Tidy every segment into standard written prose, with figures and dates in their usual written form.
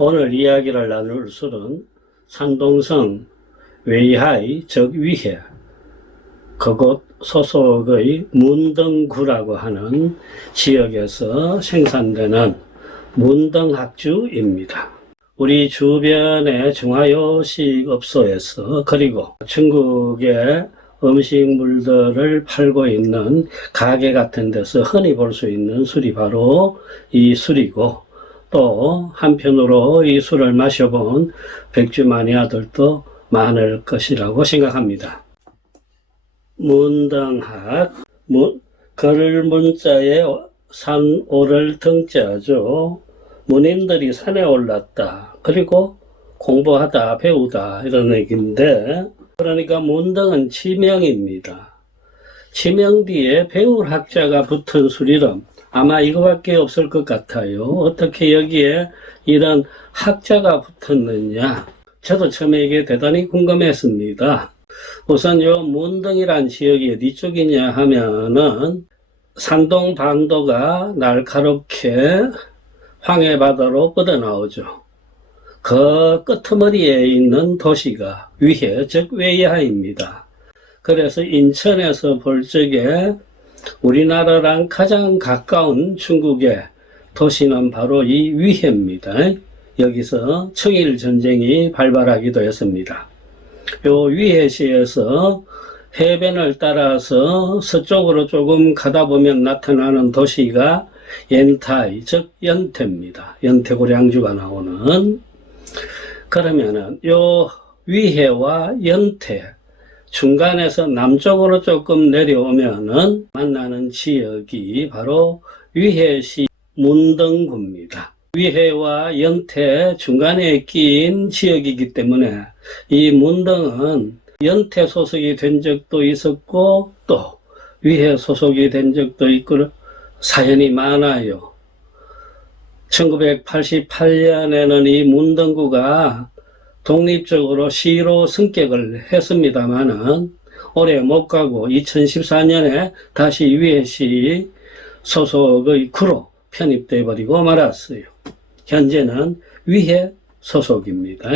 오늘 이야기를 나눌 술은 산동성 웨이하이 즉 위해 그곳 소속의 문등구라고 하는 지역에서 생산되는 문등학주입니다. 우리 주변의 중화요식업소에서 그리고 중국의 음식물들을 팔고 있는 가게 같은 데서 흔히 볼 수 있는 술이 바로 이 술이고, 또 한편으로 이 술을 마셔본 백주 마니아들도 많을 것이라고 생각합니다. 문등학, 글 문자에 산 오를 등자죠. 문인들이 산에 올랐다. 그리고 공부하다, 배우다 이런 얘기인데, 그러니까 문등은 지명입니다. 지명 뒤에 배울 학자가 붙은 술이름, 아마 이거밖에 없을 것 같아요. 어떻게 여기에 이런 학자가 붙었느냐, 저도 처음에 이게 대단히 궁금했습니다. 우선 요 문등이란 지역이 어디 쪽이냐 하면은 산동 반도가 날카롭게 황해바다로 뻗어나오죠. 그 끄트머리에 있는 도시가 위해 즉 웨이하입니다. 그래서 인천에서 볼 적에 우리나라랑 가장 가까운 중국의 도시는 바로 이 위해입니다. 여기서 청일전쟁이 발발하기도 했습니다. 요 위해시에서 해변을 따라서 서쪽으로 조금 가다 보면 나타나는 도시가 옌타이, 즉 연태입니다. 연태고량주가 나오는. 그러면은 요 위해와 연태 중간에서 남쪽으로 조금 내려오면은 만나는 지역이 바로 위해시 문등구입니다. 위해와 연태 중간에 끼인 지역이기 때문에 이 문등은 연태 소속이 된 적도 있었고 또 위해 소속이 된 적도 있고 사연이 많아요. 1988년에는 이 문등구가 독립적으로 시로 승격을 했습니다마는 오래 못 가고 2014년에 다시 위해시 소속의 구로 편입돼 버리고 말았어요. 현재는 위해 소속입니다.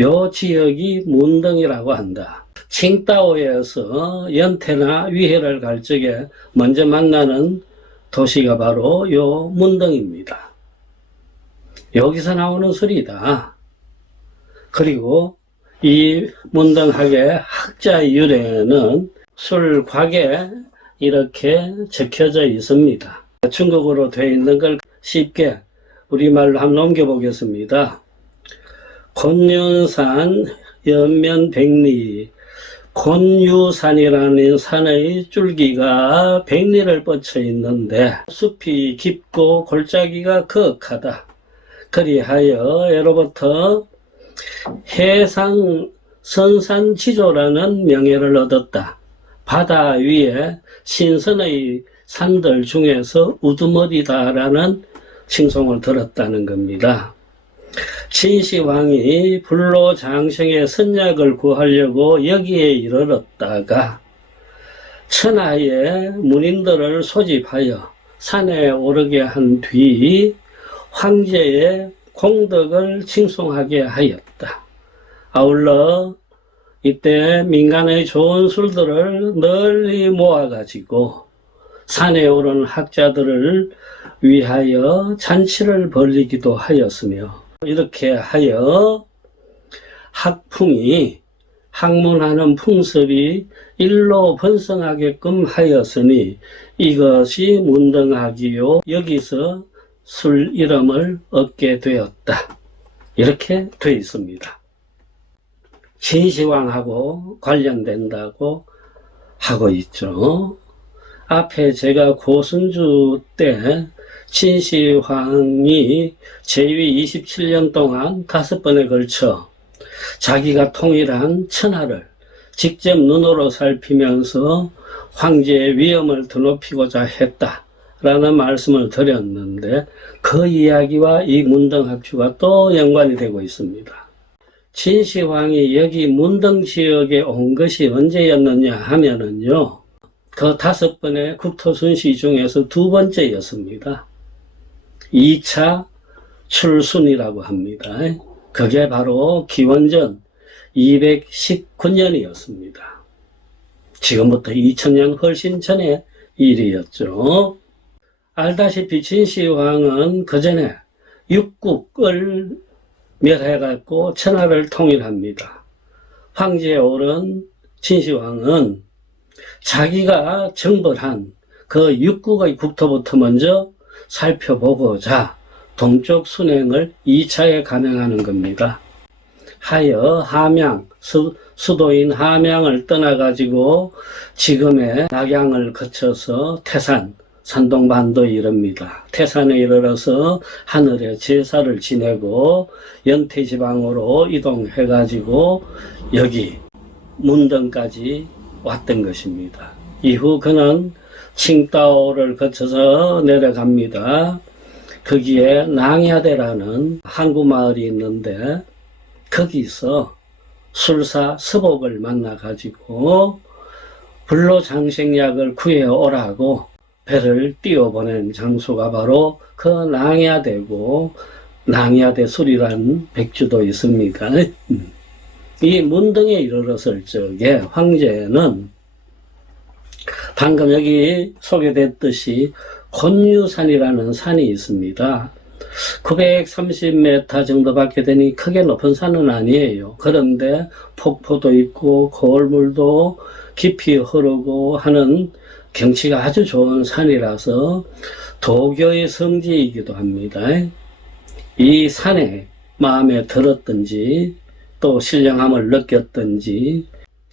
요 지역이 문등이라고 한다. 칭다오에서 연태나 위해를 갈 적에 먼저 만나는 도시가 바로 요 문등입니다. 여기서 나오는 술이다. 그리고 이 문등학의 학자 유래는 술곽에 이렇게 적혀져 있습니다. 중국어로 되어 있는 걸 쉽게 우리말로 한번 넘겨보겠습니다. 곤윤산 연면 백리, 곤유산이라는 산의 줄기가 백리를 뻗쳐 있는데 숲이 깊고 골짜기가 거악하다. 그리하여 예로부터 해상 선산지조라는 명예를 얻었다. 바다 위에 신선의 산들 중에서 우두머리다라는 칭송을 들었다는 겁니다. 진시황이 불로장생의 선약을 구하려고 여기에 이르렀다가 천하의 문인들을 소집하여 산에 오르게 한 뒤 황제의 공덕을 칭송하게 하였다. 아울러 이때 민간의 좋은 술들을 널리 모아가지고 산에 오른 학자들을 위하여 잔치를 벌이기도 하였으며, 이렇게 하여 학풍이 학문하는 풍습이 일로 번성하게끔 하였으니 이것이 문등학이요 여기서 술 이름을 얻게 되었다. 이렇게 되어 있습니다. 진시황하고 관련된다고 하고 있죠. 앞에 제가 고순주 때 진시황이 제위 27년 동안 5번에 걸쳐 자기가 통일한 천하를 직접 눈으로 살피면서 황제의 위엄을 드높이고자 했다라는 말씀을 드렸는데 그 이야기와 이 문등학주가 또 연관이 되고 있습니다. 진시황이 여기 문등 지역에 온 것이 언제였느냐 하면은요, 그 5번의 국토순시 중에서 2번째였습니다. 2차 출순이라고 합니다. 그게 바로 기원전 219년이었습니다. 지금부터 2000년 훨씬 전의 일이었죠. 알다시피 진시황은 그 전에 육국을 멸해갖고 천하를 통일합니다. 황제에 오른 진시황은 자기가 정벌한 그 육국의 국토부터 먼저 살펴보고자 동쪽 순행을 2차에 감행하는 겁니다. 하여 함양, 수도인 함양을 떠나가지고 지금의 낙양을 거쳐서 태산, 산동반도에 이릅니다. 태산에 이르러서 하늘에 제사를 지내고 연태지방으로 이동해가지고 여기 문등까지 왔던 것입니다. 이후 그는 칭다오를 거쳐서 내려갑니다. 거기에 낭야대라는 항구 마을이 있는데 거기서 술사 서복을 만나가지고 불로장생약을 구해오라고 배를 띄워보낸 장소가 바로 그 낭야대고 낭야대 술이라는 백주도 있습니다. 이 문등에 이르렀을 적에 황제는 방금 여기 소개됐듯이 곤유산이라는 산이 있습니다. 930m 정도밖에 되니 크게 높은 산은 아니에요. 그런데 폭포도 있고 거울물도 깊이 흐르고 하는 경치가 아주 좋은 산이라서 도교의 성지이기도 합니다. 이 산에 마음에 들었든지 또 신령함을 느꼈든지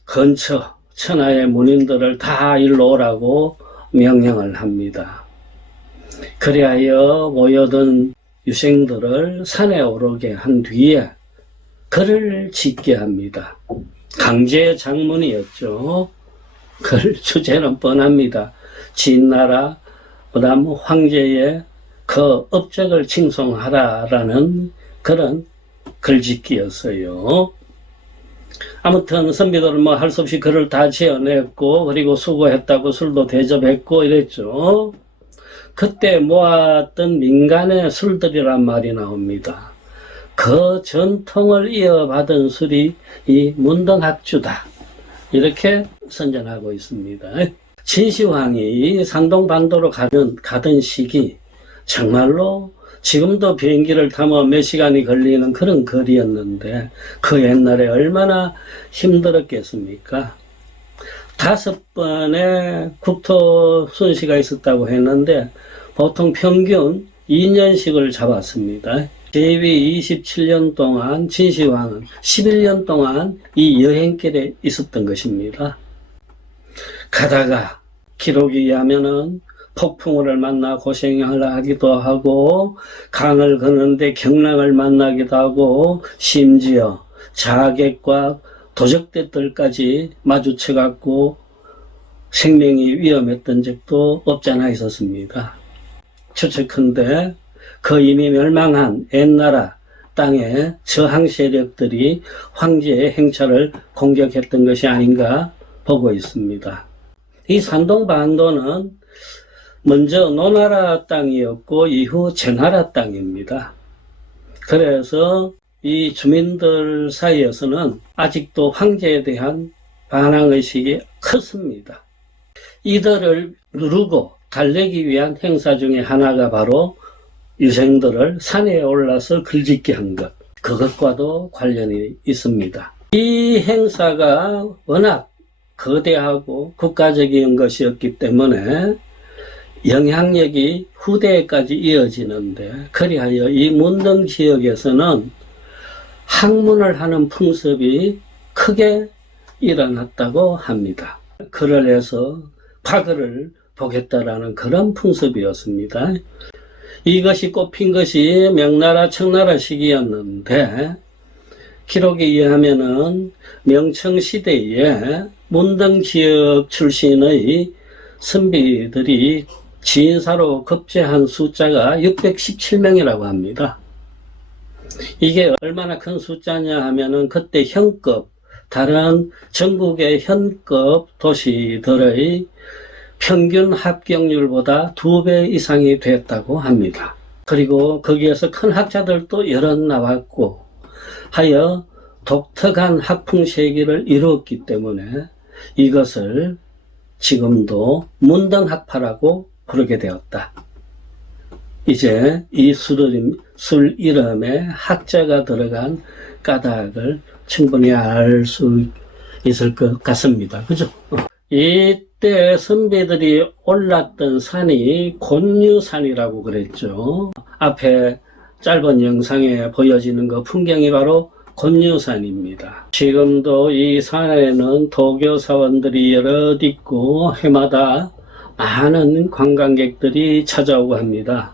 근처 천하의 문인들을 다 일로 오라고 명령을 합니다. 그리하여 모여든 유생들을 산에 오르게 한 뒤에 글을 짓게 합니다. 강제 장문이었죠. 글 주제는 뻔합니다. 진나라 그다음 황제의 그 업적을 칭송하라라는 그런 글짓기였어요. 아무튼 선비들은 뭐 할 수 없이 글을 다 지어냈고 그리고 수고했다고 술도 대접했고 이랬죠. 그때 모았던 민간의 술들이란 말이 나옵니다. 그 전통을 이어받은 술이 이 문등학주다. 이렇게 선전하고 있습니다. 진시황이 산동반도로 가던 시기 정말로 지금도 비행기를 타면 몇 시간이 걸리는 그런 거리였는데 그 옛날에 얼마나 힘들었겠습니까? 5번의 국토 순시가 있었다고 했는데 보통 평균 2년씩을 잡았습니다. 제위 27년 동안 진시황은 11년 동안 이 여행길에 있었던 것입니다. 가다가 기록에 의하면은 폭풍우를 만나 고생을 하기도 하고 강을 걷는데 경랑을 만나기도 하고 심지어 자객과 도적대들까지 마주쳐갖고 생명이 위험했던 적도 없잖아 있었습니다. 추측컨대 그 이미 멸망한 옛나라 땅의 저항 세력들이 황제의 행차를 공격했던 것이 아닌가 보고 있습니다. 이 산동반도는 먼저 노나라 땅이었고 이후 제나라 땅입니다. 그래서 이 주민들 사이에서는 아직도 황제에 대한 반항의식이 컸습니다. 이들을 누르고 달래기 위한 행사 중에 하나가 바로 유생들을 산에 올라서 글짓기 한 것, 그것과도 관련이 있습니다. 이 행사가 워낙 거대하고 국가적인 것이었기 때문에 영향력이 후대에까지 이어지는데 그리하여 이 문등 지역에서는 학문을 하는 풍습이 크게 일어났다고 합니다. 글을 해서 과거를 보겠다라는 그런 풍습이었습니다. 이것이 꽃핀 것이 명나라 청나라 시기였는데 기록에 의하면은 명청시대에 문등 지역 출신의 선비들이 진사로 급제한 숫자가 617명이라고 합니다. 이게 얼마나 큰 숫자냐 하면은 그때 현급, 다른 전국의 현급 도시들의 평균 합격률보다 2배 이상이 됐다고 합니다. 그리고 거기에서 큰 학자들도 여러 나왔고 하여 독특한 학풍세계를 이루었기 때문에 이것을 지금도 문등학파라고 부르게 되었다. 이제 이 술 이름에 학자가 들어간 까닭을 충분히 알 수 있을 것 같습니다. 그죠? 이때 선비들이 올랐던 산이 곤유산이라고 그랬죠. 앞에 짧은 영상에 보여지는 그 풍경이 바로 곤유산입니다. 지금도 이 산에는 도교 사원들이 여럿 있고 해마다 많은 관광객들이 찾아오고 합니다.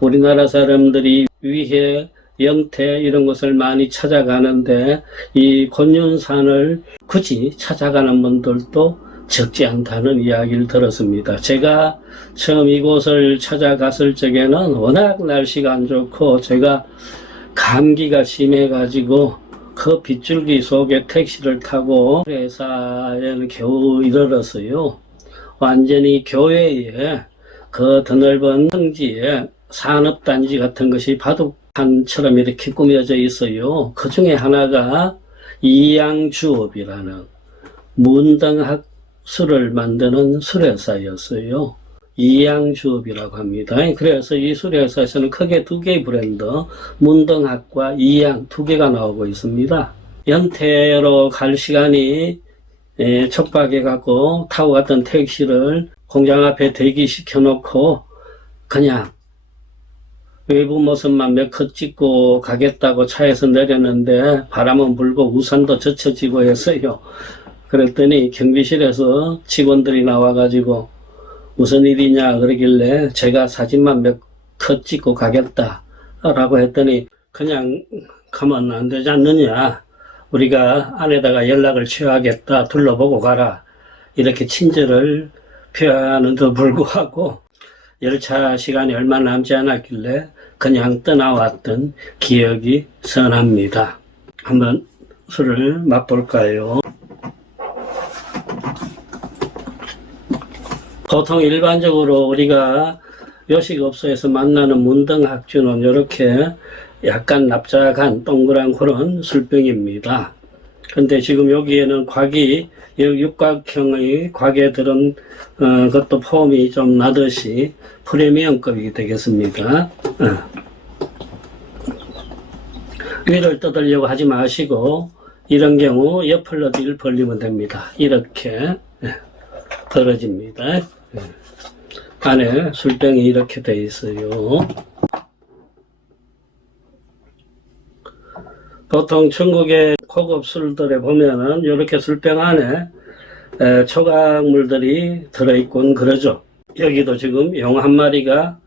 우리나라 사람들이 위해, 영태 이런 곳을 많이 찾아가는데 이 곤유산을 굳이 찾아가는 분들도 적지 않다는 이야기를 들었습니다. 제가 처음 이곳을 찾아갔을 적에는 워낙 날씨가 안 좋고 제가 감기가 심해가지고 그 빗줄기 속에 택시를 타고 회사에는 겨우 이르렀어요. 완전히 교외에 그 드넓은 평지에 산업단지 같은 것이 바둑판처럼 이렇게 꾸며져 있어요. 그 중에 하나가 이양주업이라는 문등학 술을 만드는 술회사였어요. 이양주업이라고 합니다. 그래서 이 술회사에서는 크게 두 개의 브랜드, 문등학과 이양 두 개가 나오고 있습니다. 연태로 갈 시간이 촉박해갖고 타고 갔던 택시를 공장 앞에 대기시켜 놓고 그냥 외부 모습만 몇 컷 찍고 가겠다고 차에서 내렸는데 바람은 불고 우산도 젖혀지고 했어요. 그랬더니 경비실에서 직원들이 나와가지고 무슨 일이냐 그러길래 제가 사진만 몇 컷 찍고 가겠다 라고 했더니 그냥 가면 안 되지 않느냐, 우리가 안에다가 연락을 취하겠다, 둘러보고 가라, 이렇게 친절을 표하는데도 불구하고 열차 시간이 얼마 남지 않았길래 그냥 떠나왔던 기억이 선합니다. 한번 술을 맛볼까요? 보통 일반적으로 우리가 요식업소에서 만나는 문등학주는 이렇게 약간 납작한 동그란 그런 술병입니다. 근데 지금 여기에는 곽이 육각형의 곽에 들은 것도 폼이 좀 나듯이 프리미엄급이 되겠습니다. 위를 뜯으려고 하지 마시고 이런 경우 옆을 어디를 벌리면 됩니다. 이렇게 떨어집니다. 안에 술병이 이렇게 되어 있어요. 보통 중국의 고급 술들에 보면은 이렇게 술병 안에 초각물들이 들어있곤 그러죠. 여기도 지금 용 한 마리가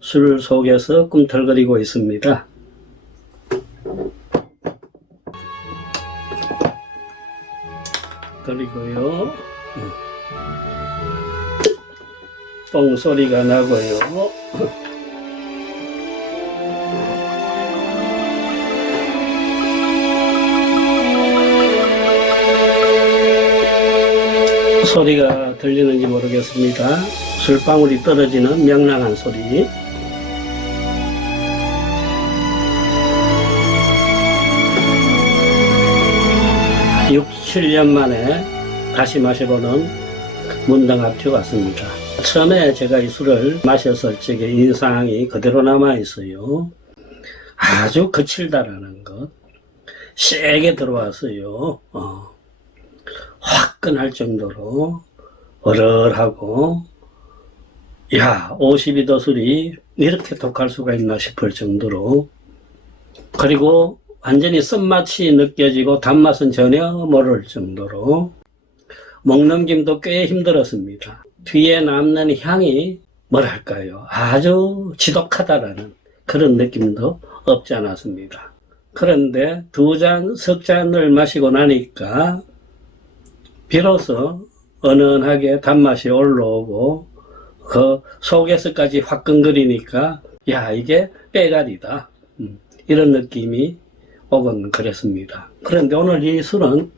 술 속에서 꿈틀거리고 있습니다. 그리고요, 똥 소리가 나고요. 소리가 들리는지 모르겠습니다. 술방울이 떨어지는 명랑한 소리. 육, 7년 만에 다시 마셔보는 문등학주 같습니다. 처음에 제가 이 술을 마셨을 적에 인상이 그대로 남아있어요. 아주 거칠다라는 것. 세게 들어왔어요. 화끈할 정도로 얼얼하고, 야, 52도 술이 이렇게 독할 수가 있나 싶을 정도로, 그리고 완전히 쓴맛이 느껴지고 단맛은 전혀 모를 정도로 목넘김도 꽤 힘들었습니다. 뒤에 남는 향이 뭐랄까요, 아주 지독하다라는 그런 느낌도 없지 않았습니다. 그런데 두 잔, 석 잔을 마시고 나니까 비로소 은은하게 단맛이 올라오고 그 속에서까지 화끈거리니까 야, 이게 빼가리다, 이런 느낌이 오곤 그랬습니다. 그런데 오늘 이 술은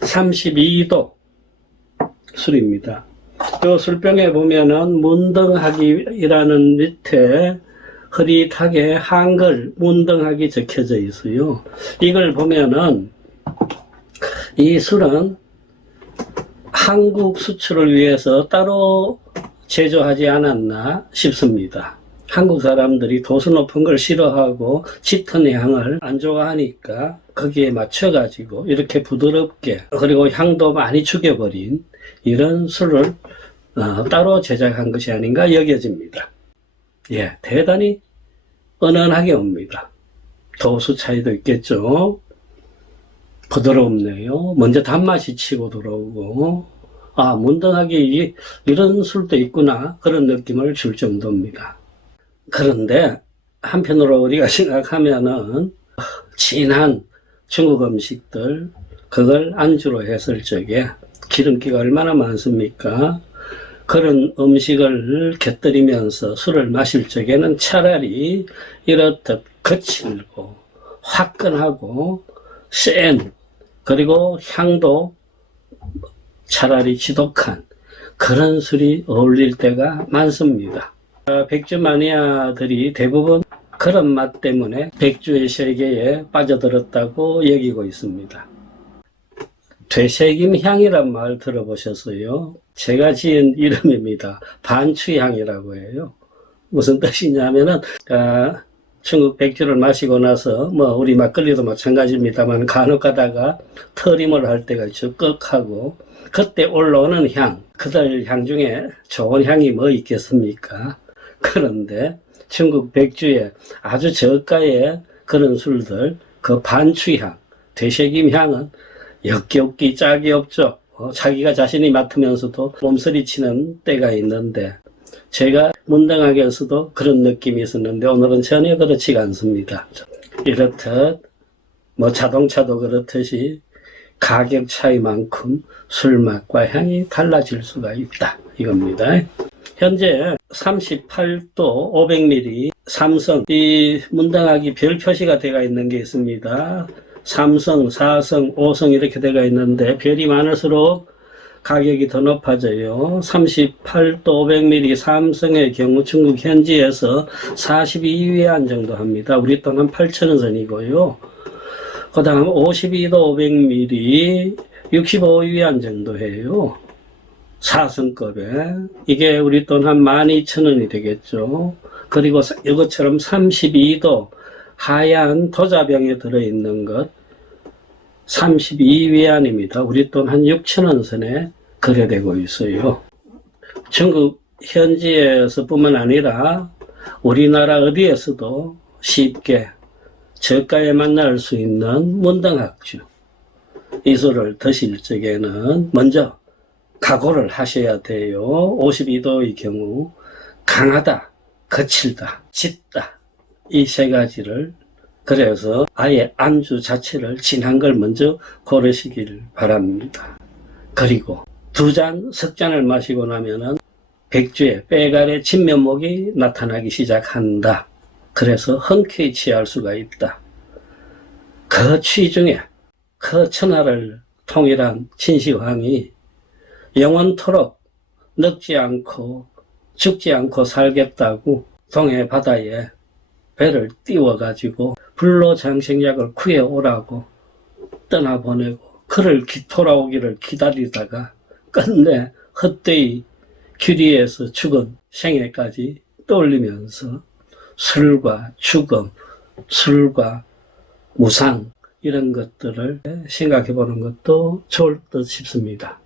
32도 술입니다. 이 술병에 보면은 문등학이라는 밑에 흐릿하게 한글 문등학이 적혀져 있어요. 이걸 보면은 이 술은 한국 수출을 위해서 따로 제조하지 않았나 싶습니다. 한국 사람들이 도수 높은 걸 싫어하고 짙은 향을 안 좋아하니까 거기에 맞춰가지고 이렇게 부드럽게 그리고 향도 많이 죽여버린 이런 술을 따로 제작한 것이 아닌가 여겨집니다. 예, 대단히 은은하게 옵니다. 도수 차이도 있겠죠. 부드럽네요. 먼저 단맛이 치고 들어오고, 문등하게 이런 술도 있구나 그런 느낌을 줄 정도입니다. 그런데 한편으로 우리가 생각하면은 진한 중국 음식들 그걸 안주로 했을 적에 기름기가 얼마나 많습니까? 그런 음식을 곁들이면서 술을 마실 적에는 차라리 이렇듯 거칠고 화끈하고 센 그리고 향도 차라리 지독한 그런 술이 어울릴 때가 많습니다. 백주 마니아들이 대부분 그런 맛 때문에 백주의 세계에 빠져들었다고 여기고 있습니다. 되새김 향이란 말 들어보셨어요? 제가 지은 이름입니다. 반추향이라고 해요. 무슨 뜻이냐면은 중국 백주를 마시고 나서 우리 막걸리도 마찬가지입니다만 간혹 가다가 터림을 할 때가 있죠. 꺽하고 그때 올라오는 향, 그들 향 중에 좋은 향이 뭐 있겠습니까? 그런데 중국 백주에 아주 저가의 그런 술들, 그 반추향, 되새김 향은 역겹기 짝이 없죠. 자기가 자신이 맡으면서도 몸서리치는 때가 있는데 제가 문등학에서도 그런 느낌이 있었는데 오늘은 전혀 그렇지가 않습니다. 이렇듯 자동차도 그렇듯이 가격 차이만큼 술맛과 향이 달라질 수가 있다 이겁니다. 현재 38도 500ml 삼성 이 문등학이 별 표시가 되어 있는 게 있습니다. 3성, 4성, 5성 이렇게 되어 있는데 별이 많을수록 가격이 더 높아져요. 38도 500ml 삼성의 경우 중국 현지에서 42위안 정도 합니다. 우리 돈 한 8,000원 선이고요. 그 다음 52도 500ml 65위안 정도 해요. 4성급에. 이게 우리 돈 한 12,000원이 되겠죠. 그리고 이것처럼 32도 하얀 도자병에 들어있는 것 32위안입니다. 우리 돈 한 6,000원 선에 거래되고 있어요. 중국 현지에서 뿐만 아니라 우리나라 어디에서도 쉽게 저가에 만날 수 있는 문등학주 이 술을 드실 적에는 먼저 각오를 하셔야 돼요. 52도의 경우 강하다, 거칠다, 짙다 이 세 가지를 그래서 아예 안주 자체를 진한 걸 먼저 고르시길 바랍니다. 그리고 2잔, 석 잔을 마시고 나면은 백주에 빼갈의 진면목이 나타나기 시작한다. 그래서 흔쾌히 취할 수가 있다. 그 취 중에 그 천하를 통일한 진시황이 영원토록 늙지 않고 죽지 않고 살겠다고 동해 바다에 배를 띄워가지고 불로장생약을 구해오라고 떠나보내고 그를 돌아오기를 기다리다가 끝내 헛되이 규리에서 죽은 생애까지 떠올리면서 술과 죽음, 술과 무상 이런 것들을 생각해 보는 것도 좋을 듯 싶습니다.